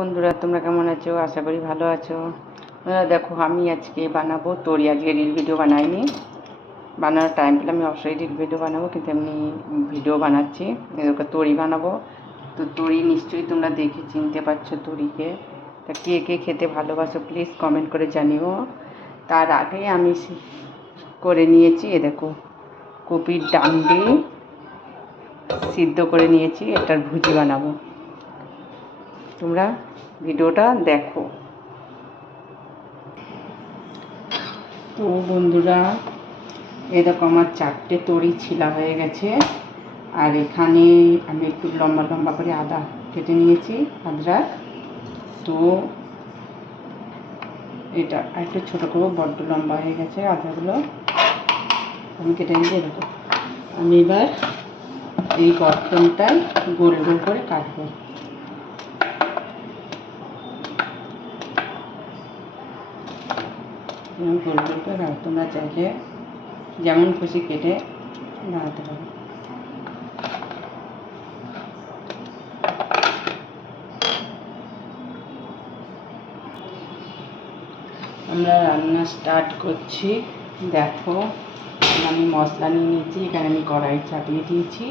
বন্ধুরা, তোমরা কেমন আছো? আশা করি ভালো আছো। দেখো, আমি আজকে বানাবো তরি। আজকে রিল ভিডিও বানাইনি, বানানোর টাইম পেলে আমি অবশ্যই রিল ভিডিও বানাবো, কিন্তু এমনি ভিডিও বানাচ্ছি। এরকম তরি বানাবো। তো তরি নিশ্চয়ই তোমরা দেখে চিনতে পারছো তরিকে। তা কে কে খেতে ভালোবাসো প্লিজ কমেন্ট করে জানিও। তার আগে আমি করে নিয়েছি, দেখো, কপির ডান্ডি সিদ্ধ করে নিয়েছি, এটার ভুজি বানাবো। তোমরা ভিডিওটা দেখো। তো বন্ধুরা, এই দেখো আমার 4টে তরি ছিলা হয়ে গেছে। আর এখানে আমি একটু লম্বা লম্বা করে আদা কেটে নিয়েছি, আদরক। তো এটা একটু ছোটো করবো, বড্ড লম্বা হয়ে গেছে আদাগুলো, আমি কেটে নিয়েছি। দেখো, আমি এবার এই গর্তনটায় গোল গোল করে কাটবো। গোল গোল করে রাখো, তোমরা চাইলে যেমন খুশি কেটে বানাতে পারো। আমরা রান্না স্টার্ট করছি। দেখো, আমি মশলা নিয়ে নিয়েছি, এখানে আমি কড়াই চাপিয়ে দিয়েছি,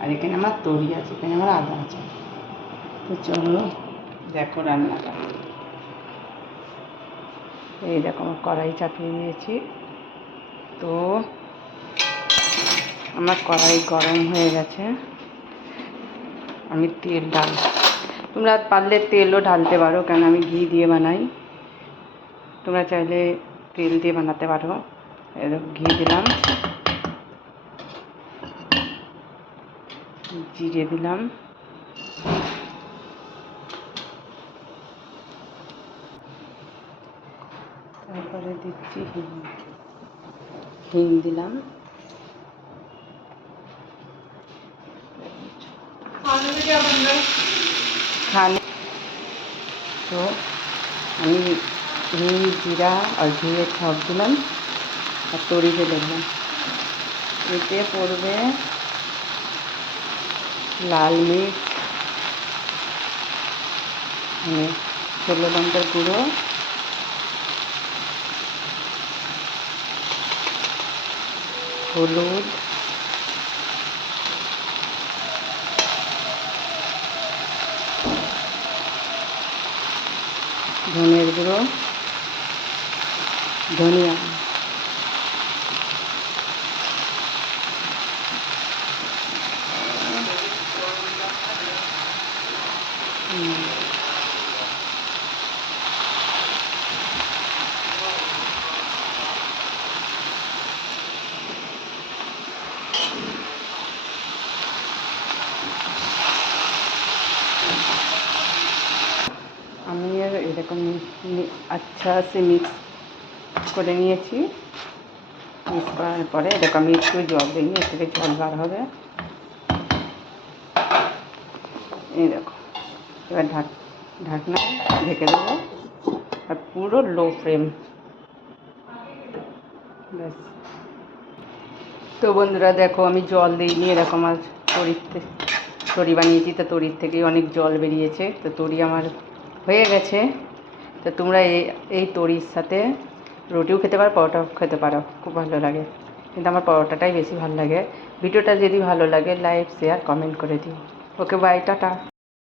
আর এখানে আমার তরি আছে, এখানে আমার আদা আছে। তো চলো দেখো রান্নাটা। এই দেখো আমার কড়াই চাপিয়ে দিয়েছি। তো আমার কড়াই গরম হয়ে গেছে, আমি তেল তোমরা পারলে তেলও ঢালতে পারো, কেন আমি ঘি দিয়ে বানাই। তোমরা চাইলে তেল দিয়ে বানাতে পারো। ঘি দিলাম, জিরে দিলাম, তারপরে দিচ্ছি হিং দিলাম। খানে তো আমি হিং, জিরা আর ঘিয়ের ছক দিলাম, আর তরি ঢেলে দিলাম। এতে পড়বে লাল মির্চ, ষোলো লঙ্কার গুঁড়ো, হলুদ, ধনের গুঁড়ো, ধনিয়া, আমি এরকম আচ্ছা সে মিক্স করে নিয়েছি। মিক্স করার পরে এরকম আমি একটু জল দিই, এর থেকে জল বার হবে। এই দেখো, এবার ঢাকনা ঢেকে দেবো, আর পুরো লো ফ্লেম। ব্যাস। তো বন্ধুরা দেখো, আমি জল দিইনি, এরকম আর তরি বানিয়েছি, তো তরির থেকেই অনেক জল বেরিয়েছে। তো তরি আমার হয়ে গেছে। তো তোমরা এই তরির সাথে রুটিও খেতে পারো, পরোটাও খেতে পারো, খুব ভালো লাগে। কিন্তু আমার পরোটাটাই বেশি ভালো লাগে। ভিডিওটা যদি ভালো লাগে লাইক শেয়ার কমেন্ট করে দিও। ওকে, বাই, টাটা।